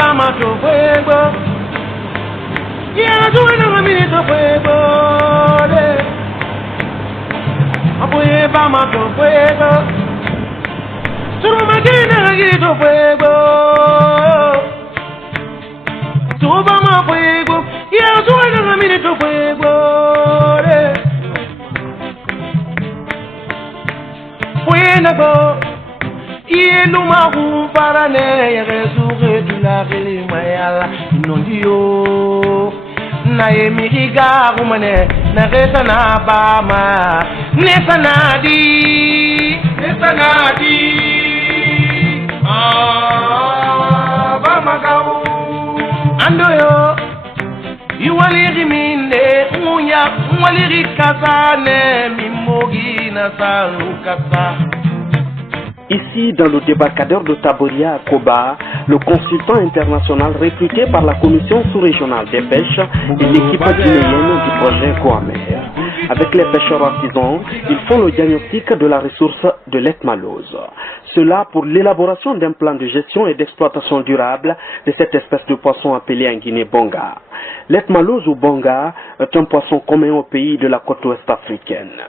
vamos a tu fuego. Y a tu mini tu fuego. Apoye vamos a tu fuego. Solo máquina y tu fuego. Tu vamos a fuego. Y a tu mini tu fuego. Fuego. Y no me para ne resurre tu la mayala non dio na emiriga rumane na reta na bama nesanadi bama gabu andoyo iwaliri minde unya waliri kasane mimogi na salukasa. Ici, dans le débarcadère de Taboria à Koba, le consultant international recruté par la commission sous-régionale des pêches et l'équipe guinéenne du projet Coamer. Avec les pêcheurs artisans, ils font le diagnostic de la ressource de l'ethmalose. Cela pour l'élaboration d'un plan de gestion et d'exploitation durable de cette espèce de poisson appelée en Guinée bonga. L'ethmalose ou bonga est un poisson commun au pays de la côte ouest africaine.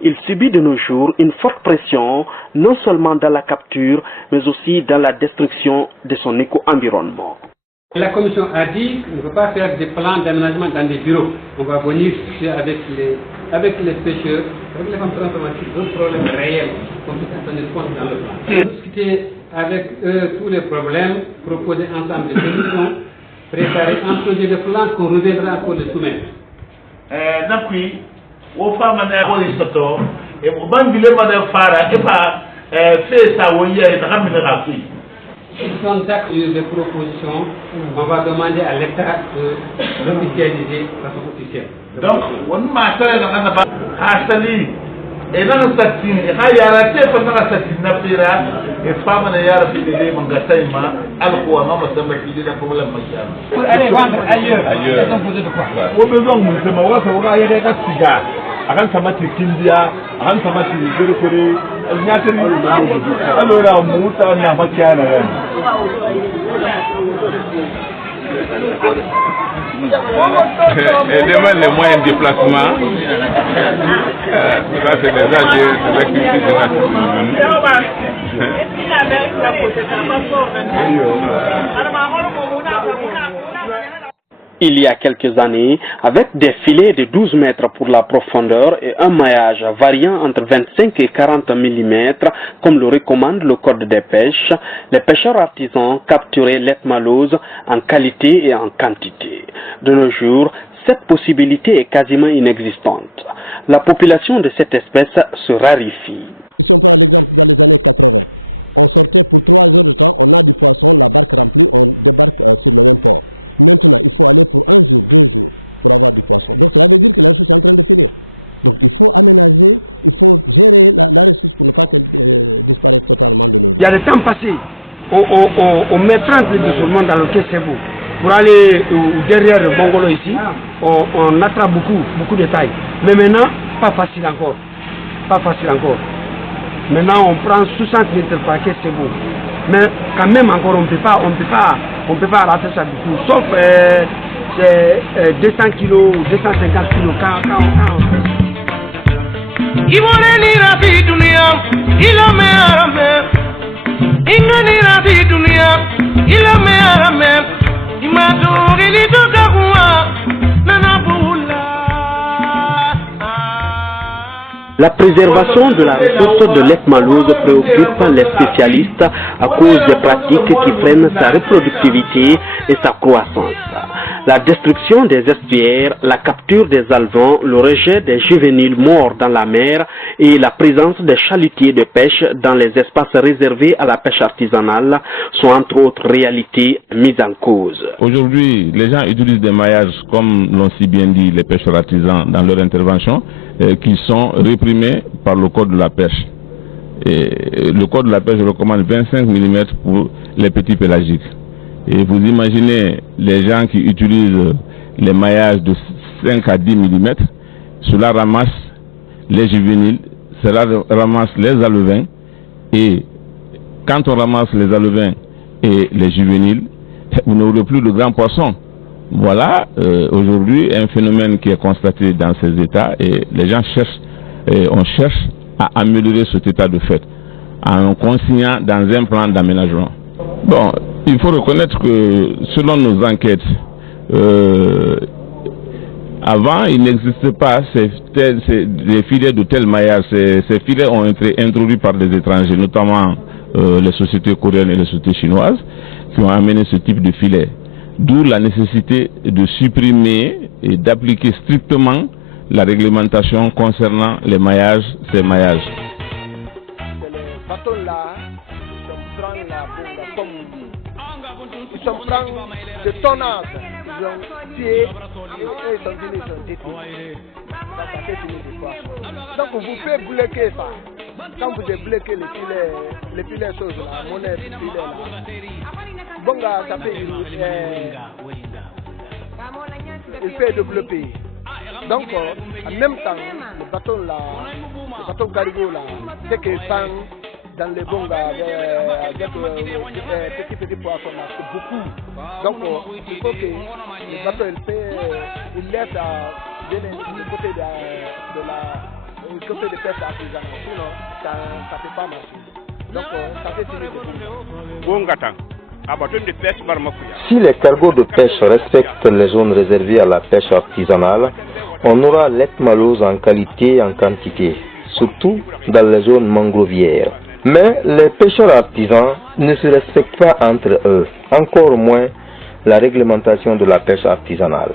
Il subit de nos jours une forte pression, non seulement dans la capture, mais aussi dans la destruction de son éco-environnement. La commission a dit qu'on ne peut pas faire des plans d'aménagement dans des bureaux. On va venir avec les pêcheurs, avec les femmes transformatrices, d'autres problèmes réels qu'on peut tenir compte dans le plan. Discuter avec eux tous les problèmes, proposer ensemble des solutions, préparer un projet de plan qu'on reviendra pour le soumettre. Aux femmes et au banc de Fara, et pas fait ça, oui, et ils sont d'actes de propositions. On va demander à l'État de l'officialiser de façon officielle. Donc, on m'a fait un sali. Et là, nous sommes il y a la tête pour la satine n'appellera et femmes et yara fidèles mangasaima, alcool, non, mais ça me fait des problèmes. Pour aller vendre ailleurs, ils ont posé de quoi? Au besoin, nous sommes au Rwanda, il y a des cigares. Akan samati Kindia, akan samati Zerifere, Nyateri, alors Mouta Namakiana. Et demande les moyens de déplacement. Ça, c'est des activités de Il y a quelques années, avec des filets de 12 mètres pour la profondeur et un maillage variant entre 25 et 40 mm, comme le recommande le code des pêches, les pêcheurs artisans capturaient l'ethmalose en qualité et en quantité. De nos jours, cette possibilité est quasiment inexistante. La population de cette espèce se raréfie. Si on prend l'exemple dans les années 80, on sortait pour 3 heures de temps, on a du poisson, la barque remplie, on débarque sur le même port. Maintenant, il faut aller pour 1 jour, 2 jours pour avoir du poisson. Donc, cela veut dire que la ressource est en train de finir. Donc, il faut aménager, il faut gérer la ressource pour ne pas qu'elle disparaisse totalement de nos vies. Il y a le temps passé, on met 30 litres de saumon dans le quai Cebu. Pour aller derrière le Bongolo ici, on attrape beaucoup de taille. Mais maintenant, pas facile encore. Pas facile encore. Maintenant, on prend 60 litres par quai Cebu. Mais quand même encore on peut pas rater ça du tout, sauf c'est 200 kilos, 250 kilos quand on fait. Il La préservation de la ressource de l'ethmalose préoccupe les spécialistes à cause des pratiques qui freinent sa reproductivité et sa croissance. La destruction des estuaires, la capture des alevins, le rejet des juvéniles morts dans la mer et la présence des chalutiers de pêche dans les espaces réservés à la pêche artisanale sont entre autres réalités mises en cause. Aujourd'hui, les gens utilisent des maillages, comme l'ont si bien dit les pêcheurs artisans dans leur intervention, qui sont réprimés par le code de la pêche. Et le code de la pêche recommande 25 mm pour les petits pélagiques. Et vous imaginez les gens qui utilisent les maillages de 5 à 10 mm, cela ramasse les juvéniles, cela ramasse les alevins, et quand on ramasse les alevins et les juvéniles, vous n'aurez plus de grands poissons. Voilà aujourd'hui un phénomène qui est constaté dans ces États et les gens cherchent, on cherche à améliorer cet état de fait en consignant dans un plan d'aménagement. Bon, il faut reconnaître que selon nos enquêtes, avant il n'existait pas des filets de tel maillage. Ces filets ont été introduits par des étrangers, notamment les sociétés coréennes et les sociétés chinoises qui ont amené ce type de filet. D'où la nécessité de supprimer et d'appliquer strictement la réglementation concernant les maillages, ces maillages. C'est les bateaux là, ils prennent la bonga comme ils sont prennent de tonnage, ils ont tué et ils sont venus, ils ont détruit. Ça fait finir des poissons. Donc vous pouvez bloquer ça. Quand vous débloquez les filets choses là, monnaie filet là, bonga ça fait il peut développer. Donc en même temps, les bateaux là, les bateaux cargo là, dès qu'ils prennent dans les bongas avec petits poissons là, c'est beaucoup. Donc il faut que les bateaux ils laissent le côté de côté de pêche artisanale, sinon ça ne peut pas marcher. Donc ça fait finir les bongas. Si les cargos de pêche respectent les zones réservées à la pêche artisanale, on aura l'ethmalose en qualité et en quantité, surtout dans les zones mangrovières. Mais les pêcheurs artisans ne se respectent pas entre eux, encore moins la réglementation de la pêche artisanale.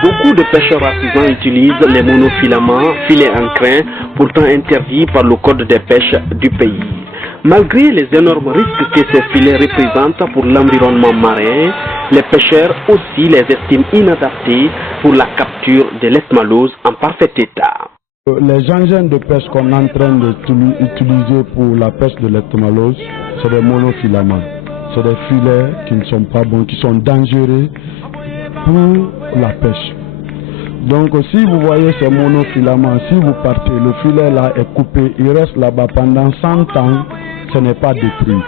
Beaucoup de pêcheurs artisans utilisent les monofilaments, filets en crin, pourtant interdits par le code des pêches du pays. Malgré les énormes risques que ces filets représentent pour l'environnement marin, les pêcheurs aussi les estiment inadaptés pour la capture de l'ethmalose en parfait état. Les engins de pêche qu'on est en train d'utiliser pour la pêche de l'ethmalose, c'est des monofilaments. C'est des filets qui ne sont pas bons, qui sont dangereux pour la pêche. Donc si vous voyez ces monofilaments, si vous partez, le filet là est coupé, il reste là-bas pendant 100 ans, ce n'est pas détruit.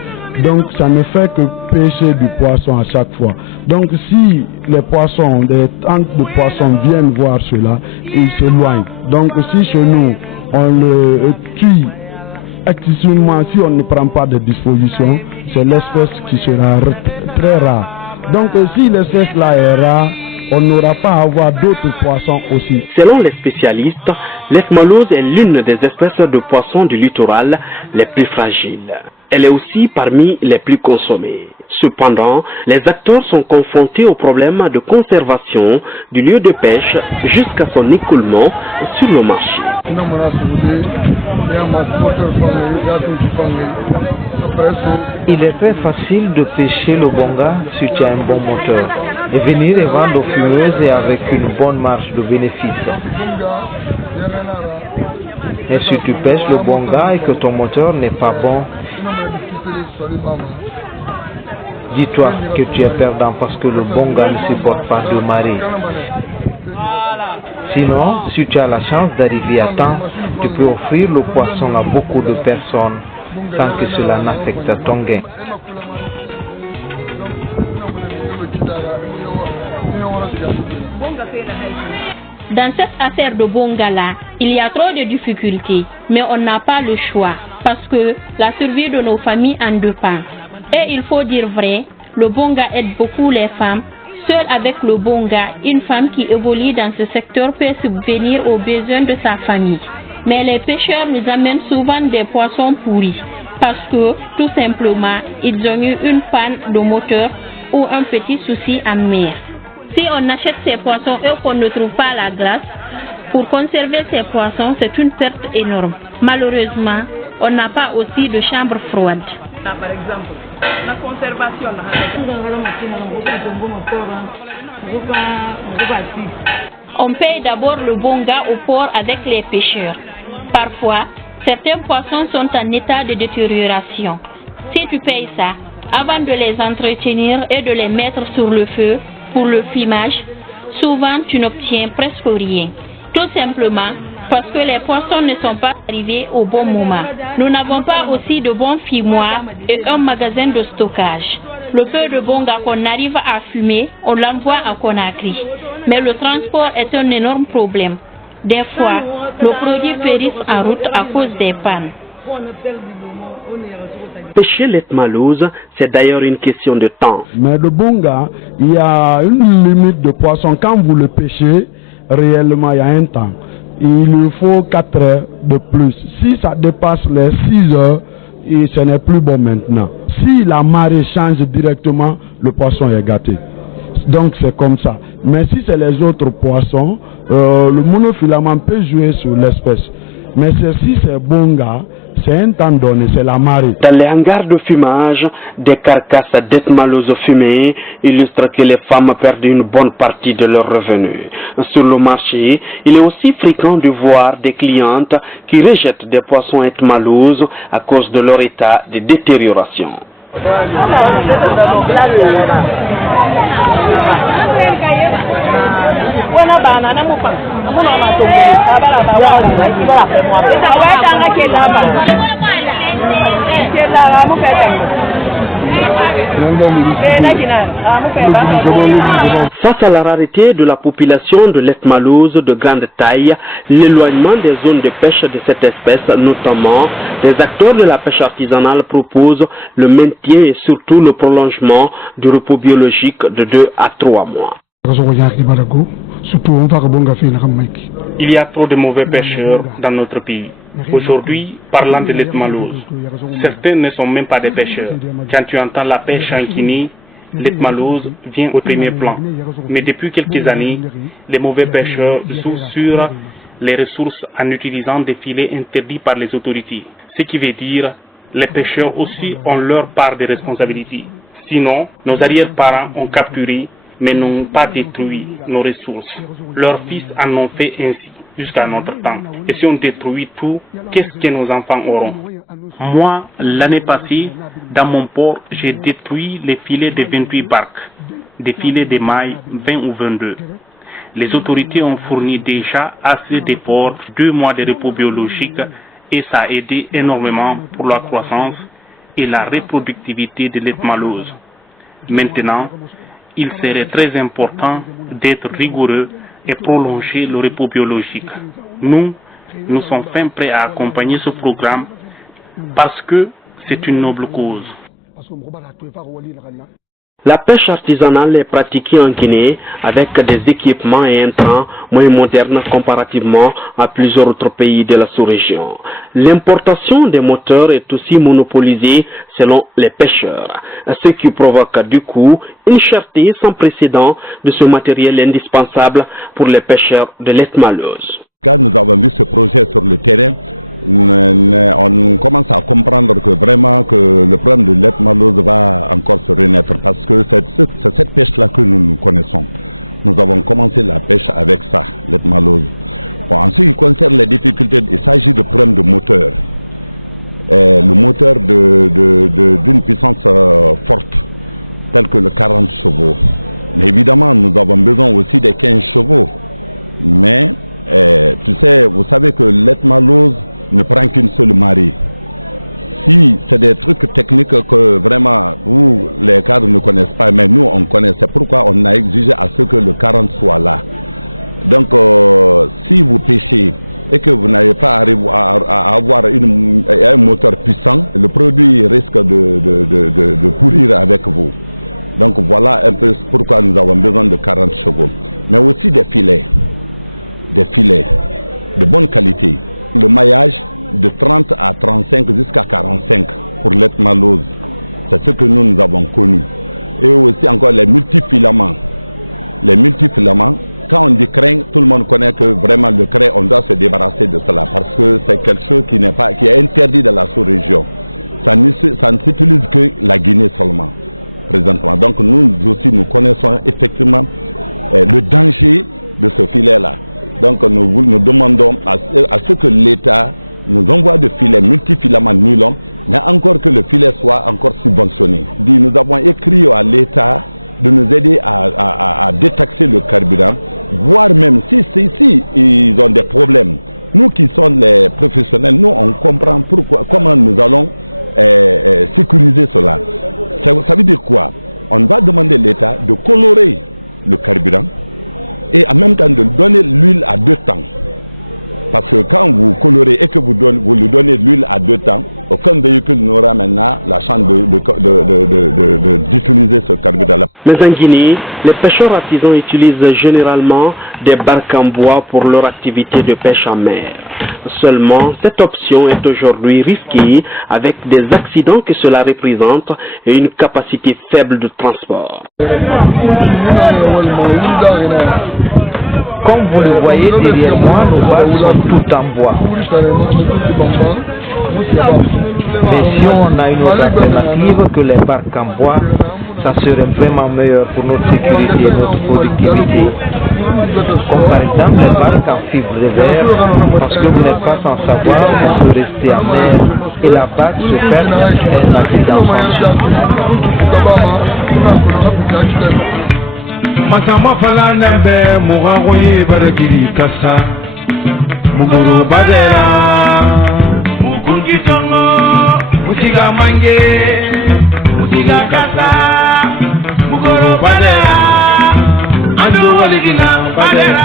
Donc ça ne fait que pêcher du poisson à chaque fois. Donc si les poissons, des tantes de poissons viennent voir cela, ils s'éloignent. Donc si chez nous on le tue excessivement, si on ne prend pas de dispositions, c'est l'espèce qui sera très rare. Donc si l'espèce là est rare, on n'aura pas à avoir d'autres poissons aussi. Selon les spécialistes, l'ethmalose est l'une des espèces de poissons du littoral les plus fragiles. Elle est aussi parmi les plus consommées. Cependant, les acteurs sont confrontés au problème de conservation du lieu de pêche jusqu'à son écoulement sur le marché. Il est très facile de pêcher le bonga si tu as un bon moteur et venir et vendre aux fumeuses et avec une bonne marge de bénéfice. Et si tu pêches le bonga et que ton moteur n'est pas bon, dis-toi que tu es perdant parce que le bonga ne supporte pas de marée. Sinon, si tu as la chance d'arriver à temps, tu peux offrir le poisson à beaucoup de personnes sans que cela n'affecte ton gain. Dans cette affaire de bonga-là, il y a trop de difficultés, mais on n'a pas le choix parce que la survie de nos familles en dépend. Et il faut dire vrai, le bonga aide beaucoup les femmes. Seule avec le bonga, une femme qui évolue dans ce secteur peut subvenir aux besoins de sa famille. Mais les pêcheurs nous amènent souvent des poissons pourris parce que, tout simplement, ils ont eu une panne de moteur ou un petit souci en mer. Si on achète ces poissons et qu'on ne trouve pas la glace, pour conserver ces poissons, c'est une perte énorme. Malheureusement, on n'a pas aussi de chambre froide. Par exemple, la conservation. On paye d'abord le bonga au port avec les pêcheurs. Parfois, Certains poissons sont en état de détérioration. Si tu payes ça, avant de les entretenir et de les mettre sur le feu pour le fumage, souvent tu n'obtiens presque rien. Tout simplement parce que les poissons ne sont pas arrivés au bon moment. Nous n'avons pas aussi de bons fumoirs et un magasin de stockage. Le peu de bonga qu'on arrive à fumer, on l'envoie à Conakry. Mais le transport est un énorme problème. Des fois, nos produits périssent en route à cause des pannes. Pêcher l'ethmalose, c'est d'ailleurs une question de temps. Mais le bonga, il y a une limite de poisson. Quand vous le pêchez, réellement, il y a un temps. Il lui faut 4 heures de plus. Si ça dépasse les 6 heures, et ce n'est plus bon maintenant. Si la marée change directement, le poisson est gâté. Donc c'est comme ça. Mais si c'est les autres poissons, le monofilament peut jouer sur l'espèce. Mais si c'est bonga, c'est un temps donné, c'est la marée. Dans les hangars de fumage, des carcasses d'ethmalose fumées illustrent que les femmes perdent une bonne partie de leurs revenus. Sur le marché, il est aussi fréquent de voir des clientes qui rejettent des poissons ethmalose à cause de leur état de détérioration. Face à la rareté de la population de l'ethmalose de grande taille, l'éloignement des zones de pêche de cette espèce, notamment, les acteurs de la pêche artisanale proposent le maintien et surtout le prolongement du repos biologique de 2 à 3 mois. Il y a trop de mauvais pêcheurs dans notre pays. Aujourd'hui, parlant de l'ethmalose, certains ne sont même pas des pêcheurs. Quand tu entends la pêche en Guinée, l'ethmalose vient au premier plan. Mais depuis quelques années, les mauvais pêcheurs jouent sur les ressources en utilisant des filets interdits par les autorités. Ce qui veut dire les pêcheurs aussi ont leur part de responsabilité. Sinon, nos arrière-parents ont capturé mais n'ont pas détruit nos ressources. Leurs fils en ont fait ainsi jusqu'à notre temps. Et si on détruit tout, qu'est-ce que nos enfants auront? Moi, l'année passée, dans mon port, j'ai détruit les filets de 28 barques, des filets de mailles 20 ou 22. Les autorités ont fourni déjà assez d'efforts, 2 mois de repos biologique, et ça a aidé énormément pour la croissance et la reproductivité de l'ethmalose. Maintenant, il serait très important d'être rigoureux et prolonger le repos biologique. Nous sommes fin prêts à accompagner ce programme parce que c'est une noble cause. La pêche artisanale est pratiquée en Guinée avec des équipements et intrants moins modernes comparativement à plusieurs autres pays de la sous-région. L'importation des moteurs est aussi monopolisée selon les pêcheurs, ce qui provoque du coup une cherté sans précédent de ce matériel indispensable pour les pêcheurs de l'ethmalose. Quand nous avons vu ce projet sur le terrain, on commence à comprendre que vraiment que le problème de l'ethmalose va encore se renaître parce que c'est cette pêche-là que nous connaissons. Nous avons commencé la pêche avec ça, l'ethmalose. Bon, en ce qui concerne les difficultés, il s'agit de problème de moteur. Le moteur d'une puissance forte, tel que le 40 chevaux. Mais évidemment, nous avons besoin aussi des 15 chevaux. Mais, tu sais, vous savez que l'ethmalose ne prend qu'une seule marée. Si c'est des trucs techniques que vraiment vous, les cadres, ne connaissent pas, mais nous, on connaît. C'est pourquoi on a exigé à ce que le 40 soit là. Donc, si vous pêchez et que vous n'avez pas à avoir un moteur puissant, le produit risque de pourrir avec vous. Donc, voilà un peu pourquoi nous avons besoin de 40 chevaux. Mais aussi des filets de bonne qualité. Le maillage de 30 à 35 jusqu'à 45 pour l'ethmalose. C'est ce que nous avons connu. Et aussi encore les multifilaments. Les multifilaments, quand on dit crin, tout le monde connaît que vraiment le crin, on doit se débarrasser de cela parce que c'est quelque chose qui est interdit dans la sous-région. Ça ne s'utilise que la Guinée seulement, présentement. Donc nous aussi, nous connaissons effectivement le danger de ce filet-là. Donc nous demandons à ce que l'État nous envoie des filets multifilaments de nylon, mais encore que le filet soit encore subventionné. Nous avons écrit à l'État de nous aider à détaxer le carburant, voire même si ils ont des problèmes. Nous qui sommes les professionnels, nous on comprend comment nous allons sécuriser cela. Ça veut dire quoi? On va demander à l'État de colorer le carburant et en même temps de donner l'huile à 2 temps. Parce que quand vous colorez et que vous lui donnez l'huile à 2 temps, aucun véhicule n'aura maintenant la chance d'utiliser ce carburant-là. Mais en Guinée, les pêcheurs artisans utilisent généralement des barques en bois pour leur activité de pêche en mer. Seulement, cette option est aujourd'hui risquée avec des accidents que cela représente et une capacité faible de transport. Comme vous le voyez derrière moi, nos barques sont toutes en bois. Mais si on a une autre alternative que les barques en bois, ça serait vraiment meilleur pour notre sécurité et notre productivité. Comme par exemple les barques en fibre de verre, parce que vous n'êtes pas sans savoir, on peut rester en mer et la barque se perd et un accident Masama fala nambe mugangoye barakiri kasa muguru badera mugunkitungu musiga manje muguru kasa muguru badera ando waligina badera.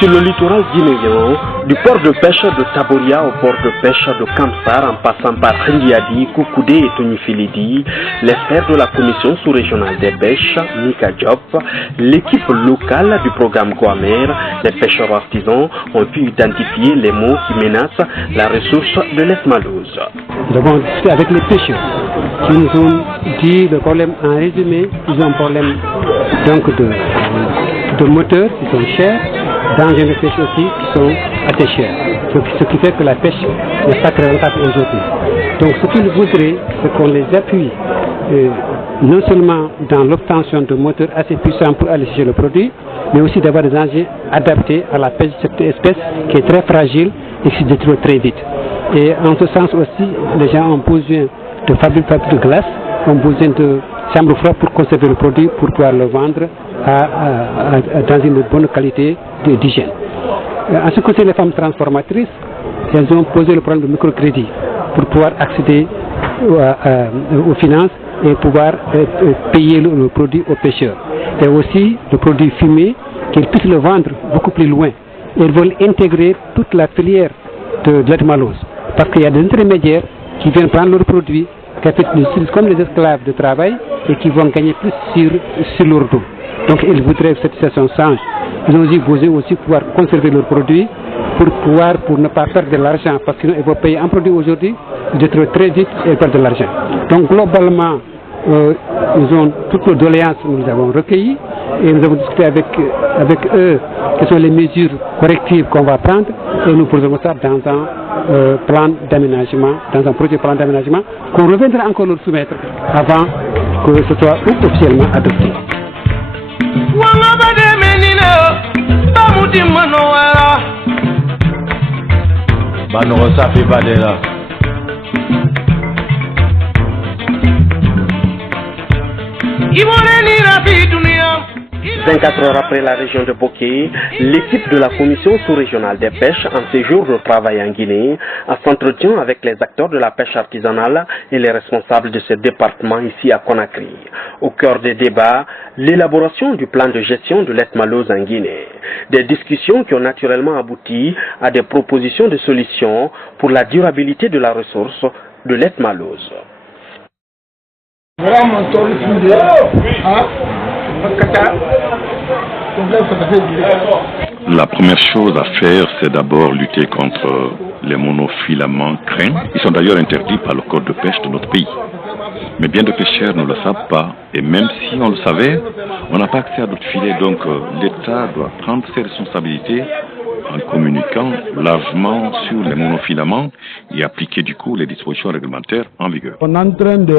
Sur le littoral guinéen, du port de pêche de Taboria au port de pêche de Kamsar en passant par Ndiadi, Koukoudé et Tonifilidi, les frères de la commission sous-régionale des pêches, Mika Diop, l'équipe locale du programme Guamer, les pêcheurs artisans ont pu identifier les maux qui menacent la ressource de l'Esmalouse. Nous avons discuté avec les pêcheurs qui nous ont dit le problème en résumé, ils ont un problème donc de moteurs qui sont chers, d'engins de pêche aussi qui sont assez chers. Ce qui fait que la pêche n'est pas très rentable aujourd'hui. Donc ce qu'ils voudraient, c'est qu'on les appuie non seulement dans l'obtention de moteurs assez puissants pour aller chercher le produit, mais aussi d'avoir des engins adaptés à la pêche de cette espèce qui est très fragile et qui se détruit très vite. Et en ce sens aussi, les gens ont besoin de fabriques de glace, ont besoin de chambres froides pour conserver le produit, pour pouvoir le vendre dans une bonne qualité d'hygiène. En ce qui concerne les femmes transformatrices, elles ont posé le problème de microcrédit pour pouvoir accéder aux finances et pouvoir payer le produit aux pêcheurs. Et aussi le produit fumé, qu'elles puissent le vendre beaucoup plus loin. Elles veulent intégrer toute la filière de l'Etmalose. Parce qu'il y a des intermédiaires qui viennent prendre leurs produits, qui utilisent comme des esclaves de travail et qui vont gagner plus sur leur dos. Donc ils voudraient que cette situation change. Ils ont aussi besoin aussi pouvoir conserver leurs produits pour ne pas perdre de l'argent, parce qu'ils vont payer un produit aujourd'hui, ils détruisent très vite et ils perdent de l'argent. Donc globalement, ils ont toutes nos doléances, nous les avons recueillies et nous avons discuté avec eux quelles sont les mesures correctives qu'on va prendre et nous posons ça dans un plan d'aménagement, dans un projet de plan d'aménagement qu'on reviendra encore leur soumettre avant que ce soit officiellement adopté. Banorosa Fibadela. 24 heures après la région de Boké, l'équipe de la commission sous-régionale des pêches en séjour de travail en Guinée s'entretient avec les acteurs de la pêche artisanale et les responsables de ce département ici à Conakry. Au cœur des débats, l'élaboration du plan de gestion de l'Etmalose en Guinée. Des discussions qui ont naturellement abouti à des propositions de solutions pour la durabilité de la ressource de l'Etmalose. La première chose à faire, c'est d'abord lutter contre les monofilaments crins. Ils sont d'ailleurs interdits par le code de pêche de notre pays. Mais bien de pêcheurs ne le savent pas. Et même si on le savait, on n'a pas accès à d'autres filets. Donc l'État doit prendre ses responsabilités en communiquant largement sur les monofilaments et appliquer du coup les dispositions réglementaires en vigueur. On est en train de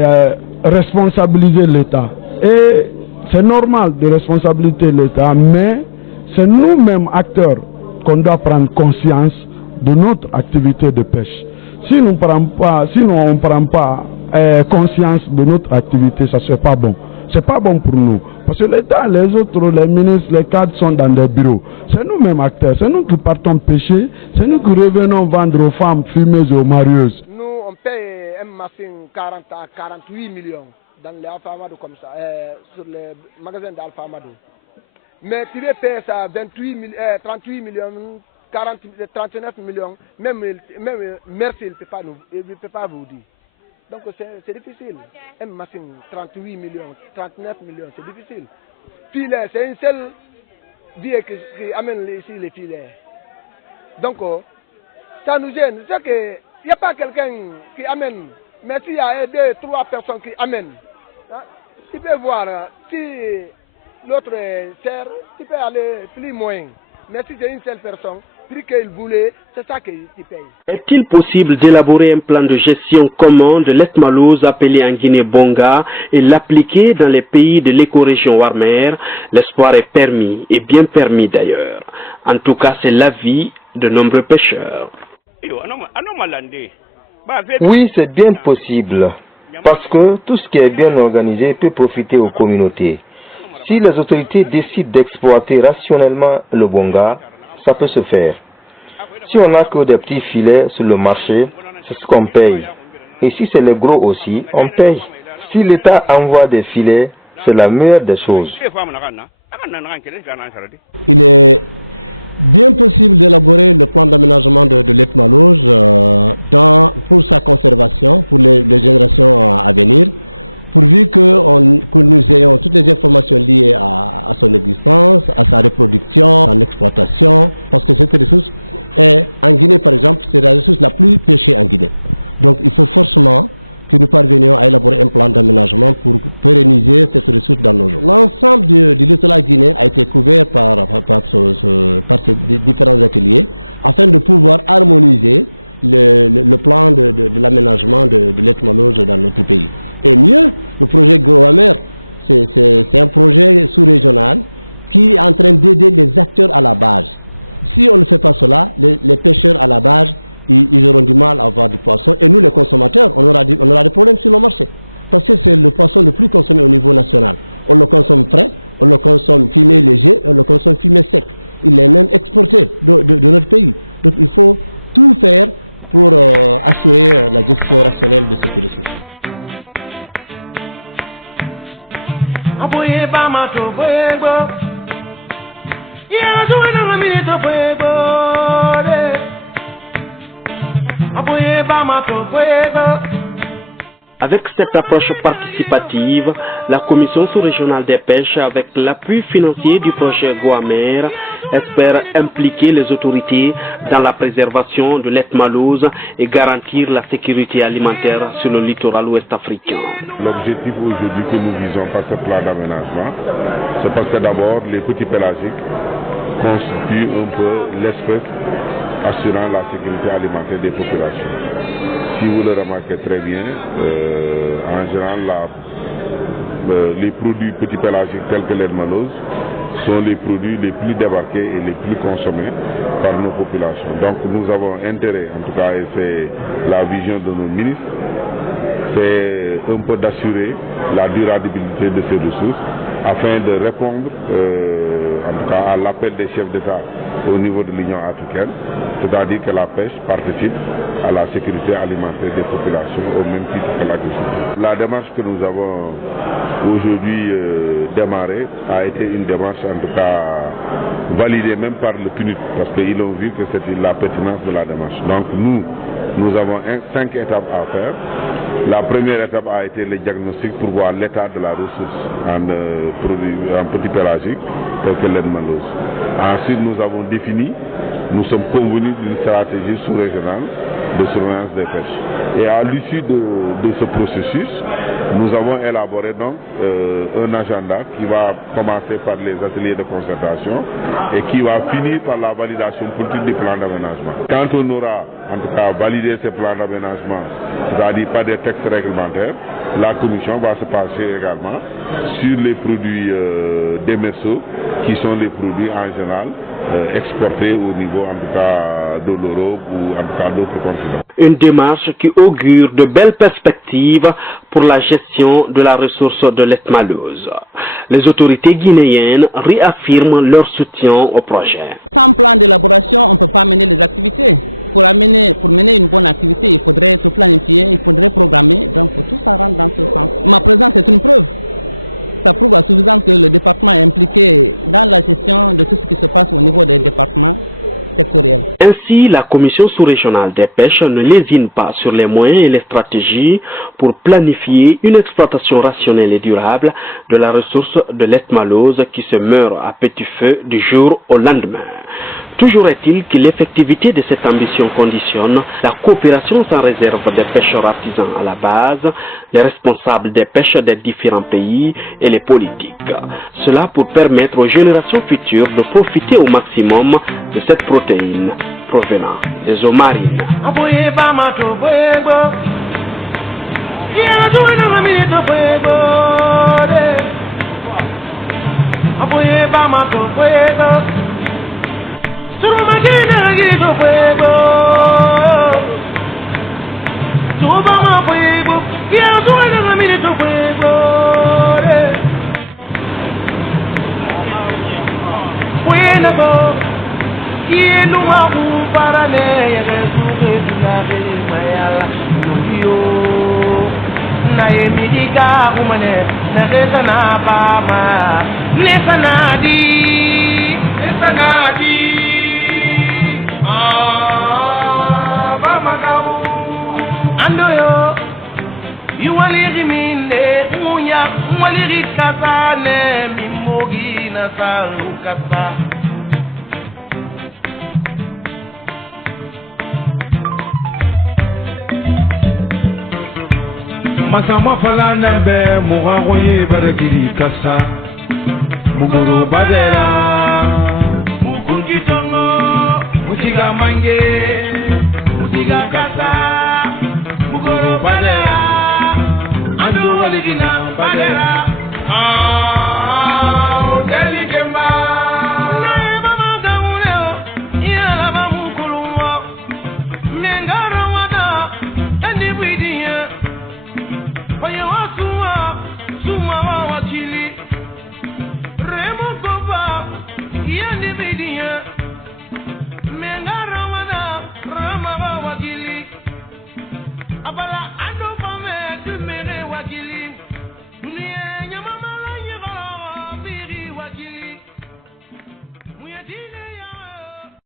responsabiliser l'État. Et c'est normal de responsabiliser l'État, mais c'est nous-mêmes acteurs qu'on doit prendre conscience de notre activité de pêche. Si nous ne prenons pas, conscience de notre activité, ça ne serait pas bon. C'est pas bon pour nous. Parce que l'État, les autres, les ministres, les cadres sont dans des bureaux. C'est nous-mêmes acteurs. C'est nous qui partons pêcher. C'est nous qui revenons vendre aux femmes fumeuses et aux marieuses. Nous, on paye un machine 40 à 48 millions dans les Alpha Amadou comme ça, sur les magasins d'Alpha Amadou. Mais tu veux payer ça 38 millions, 39 millions, même merci, il ne peut pas vous dire. Donc c'est difficile. Une machine, 38 millions, 39 millions, c'est difficile. Filet, c'est une seule vie qui amène ici les filets. Donc ça nous gêne. C'est qu'il n'y a pas quelqu'un qui amène, mais s'il y a 2, 3 personnes qui amènent, hein, tu peux voir, si l'autre sert, tu peux aller plus loin. Mais si c'est une seule personne, prix qu'il voulait, c'est ça qu'il paye. Est-il possible d'élaborer un plan de gestion commun de l'ethmalose appelé en Guinée Bonga et l'appliquer dans les pays de l'écorégion Warmer? L'espoir est permis, et bien permis d'ailleurs. En tout cas, c'est l'avis de nombreux pêcheurs. Oui, c'est bien possible, parce que tout ce qui est bien organisé peut profiter aux communautés. Si les autorités décident d'exploiter rationnellement le Bonga, ça peut se faire. Si on n'a que des petits filets sur le marché, c'est ce qu'on paye. Et si c'est les gros aussi, on paye. Si l'État envoie des filets, c'est la meilleure des choses. Il est bien possible d'élaborer le plan d'aménagement de l'ethmalose pour sa conservation, pour les générations à venir, pourvu que nous ayons toutes les informations liées à son existence, à sa reproduction, à l'exploitation, parce que cette ressource est, en Guinée par exemple, c'est la ressource la plus pêchée en Guinée. Donc il faut forcément que nous parvenions à élaborer un plan d'aménagement pour pérenniser cette ressource dans nos eaux. L'ensemble du littoral guinéen a été couvert par ces différents ateliers afin de pouvoir harmoniser le plan de l'aménagement de l'ethmalose dans notre pays. Et mieux, le projet Groamer, c'est un projet sous-régional qui est en train d'aider les acteurs à la base. Si on ne fait pas cela, les pêcheurs à la base, ils auront du mal à avoir du poisson. Et nous, les consommateurs, on aura des problèmes sur le marché. Parce que c'est le poisson le plus consommé au niveau national. On le consomme frais, on le consomme fumé léger, on le consomme fumé sec. Il est même exporté de notre pays. Donc il faut tout faire pour assurer la gestion rationnelle de cette ressource. Avec cette approche participative, la Commission sous-régionale des pêches, avec l'appui financier du projet Groamer, espère impliquer les autorités dans la préservation de l'ethmalose et garantir la sécurité alimentaire sur le littoral ouest africain. L'objectif aujourd'hui que nous visons par ce plan d'aménagement, c'est parce que d'abord les petits pélagiques constituent un peu l'espèce assurant la sécurité alimentaire des populations. Si vous le remarquez très bien, en général, les produits petits pélagiques tels que l'ethmalose sont les produits les plus débarqués et les plus consommés par nos populations. Donc nous avons intérêt, en tout cas, et c'est la vision de nos ministres, c'est un peu d'assurer la durabilité de ces ressources afin de répondre en tout cas à l'appel des chefs d'État au niveau de l'Union africaine, c'est-à-dire que la pêche participe à la sécurité alimentaire des populations au même titre que l'agriculture. La démarche que nous avons aujourd'hui démarrée a été une démarche en tout cas validée même par le PNUD parce qu'ils ont vu que c'était la pertinence de la démarche. Donc nous avons 5 étapes à faire. La première étape a été le diagnostic pour voir l'état de la ressource en petit pélagique tel que l'ethmalose. Ensuite, nous avons défini, nous sommes convenus d'une stratégie sous-régionale de surveillance des pêches. Et à l'issue de ce processus, nous avons élaboré donc un agenda qui va commencer par les ateliers de concertation et qui va finir par la validation politique du plan d'aménagement. Quand on aura en tout cas validé ces plans d'aménagement, c'est-à-dire pas des textes réglementaires, la Commission va se pencher également sur les produits démersaux qui sont les produits en général exportés au niveau en tout cas de l'Europe ou en tout cas d'autres continents. Une démarche qui augure de belles perspectives pour la gestion de la ressource de l'Etmalouse. Les autorités guinéennes réaffirment leur soutien au projet. Sans plan d'élaboration, on ne peut pas mener les activités. Pour mener une bonne activité, il faudrait se planifier, il faudrait programmer. Donc tout ça rentre dans ce sens. Ma présence est une preuve. Ça prouve à suffisance que le département est impliqué dans la gestion de tout ce qui se passe au niveau des départements sectoriels. Ainsi, la commission sous-régionale des pêches ne lésine pas sur les moyens et les stratégies pour planifier une exploitation rationnelle et durable de la ressource de l'Etmalouse qui se meurt à petit feu du jour au lendemain. Toujours est-il que l'effectivité de cette ambition conditionne la coopération sans réserve des pêcheurs artisans à la base, les responsables des pêches des différents pays et les politiques. Cela pour permettre aux générations futures de profiter au maximum de cette protéine provenant des eaux marines. Andoyo, you waliri minde, unya, waliri kasane, mimogi na sangu kasa. Masama fala nambe, mugangoye barakiri kasa. Muguru badera, mugunki tungu, musiga mange, muguru kasa. Muguru badera, ando waligina badera.